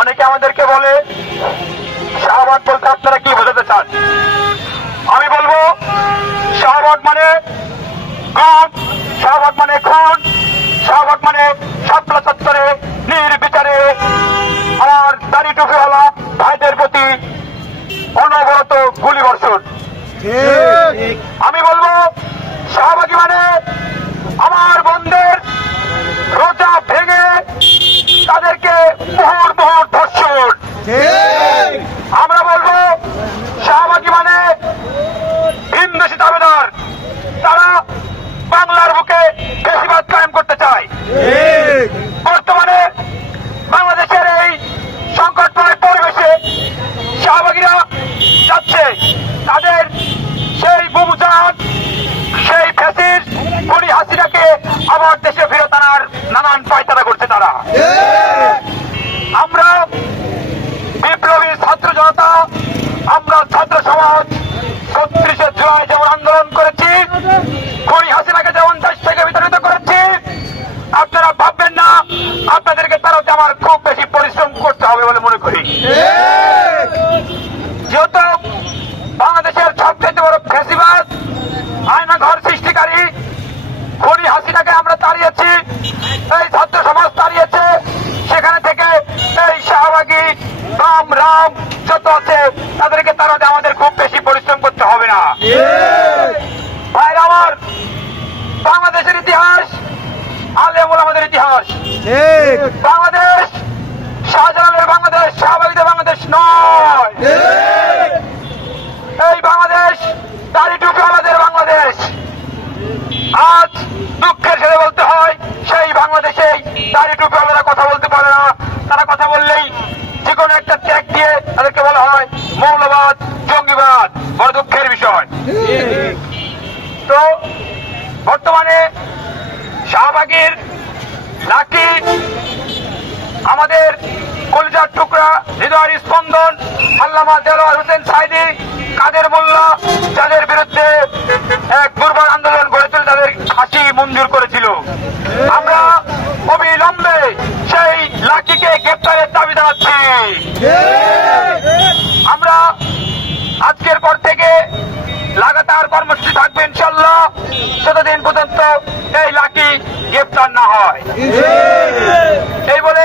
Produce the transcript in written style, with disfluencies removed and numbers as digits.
অনেকে আমাদেরকে বলে শাহবাগ বলতে আপনারা কি বোঝাতে চান? আমি বলবো শাহবাগ মানে গুম, শাহবাগ মানে খুন, শাহবাগ মানে শাপলা চত্বরে নির্বিচারে আমার দাড়ি টুপিওয়ালা ভাইদের প্রতি অনবরত গুলিবর্ষণ। আমি বলবো শাহবাগী মানে আমার বন্ধের রোজা ভেঙে তাদেরকে মুহুর মুহুর ধর্ষণ। আমরা বলবো শাহবাগী মানে ভিনদেশী দাবিদার, তারা বাংলার বুকে ফ্যাসিবাদ কায়েম করতে চায়। বর্তমানে বাংলাদেশের এই সংকটময় পরিবেশে শাহবাগীরা যাচ্ছে তাদের সেই বুমজান, সেই ফ্যাসিস্ট খুনি হাসিনাকে আবার দেশে ফেরত আনার নানান পায়তারা করছে তারা। আমরা বিপ্লবী ছাত্র জনতা, আমরা ছাত্র সমাজ ৩৬শে জুলাই যেমন আন্দোলন করেছি, খুনি হাসিনাকে যেমন দেশ থেকে বিতাড়িত করেছি, আপনারা ভাববেন না আপনাদেরকে তারাও আমার খুব বেশি পরিশ্রম করতে হবে বলে মনে করি। যেহেতু বাংলাদেশের সবচেয়ে বড় ফ্যাসিবাদ আয়না ঘর সৃষ্টিকারী খুনি হাসিনাকে আমরা তাড়িয়েছি, এই ছাত্র সমাজ তাড়িয়েছে, সেখানে থেকে এই শাহবাগী রাম রাম যত আছে তাদেরকে তাড়াতে আমাদের খুব বেশি পরিশ্রম করতে হবে না। ভাইরা আমার, বাংলাদেশের ইতিহাস আলেম ওলামাদের ইতিহাস। বাংলাদেশ শাহজালালের বাংলাদেশ, শাহবাগীদের বাংলাদেশ নয়। এই বাংলাদেশ দাড়ি টুপিওয়ালাদের বাংলাদেশ। আজ দুঃখের সাথে বলতে হয় সেই বাংলাদেশে দাড়ি টুপিওয়ালারা কথা বলতে পারে না। তারা কথা বললেই যে কোনো একটা ট্যাগ দিয়ে তাদেরকে বলা হয় মৌলবাদ, জঙ্গিবাদ। বড় দুঃখের বিষয়। তো বর্তমানে শাহবাগীর লাঠি আমাদের কলিজার টুকরা, হৃদয়ের স্পন্দন আল্লামা দেলোয়ার হোসেন সাঈদী, কাদের মোল্লা, যাদের বিরুদ্ধে এক দুর্বার আন্দোলন গড়ে তুলে তাদের ফাঁসি মঞ্জুর করেছিল। আমরা অবিলম্বে সেই লাঠিকে গ্রেপ্তারের দাবি জানাচ্ছি। আমরা আজকের পর থেকে লাগাতার কর্মসূচি থাকবে ইনশাল্লাহ, যতদিন পর্যন্ত এই লাঠি গ্রেপ্তার না হয়। এই বলে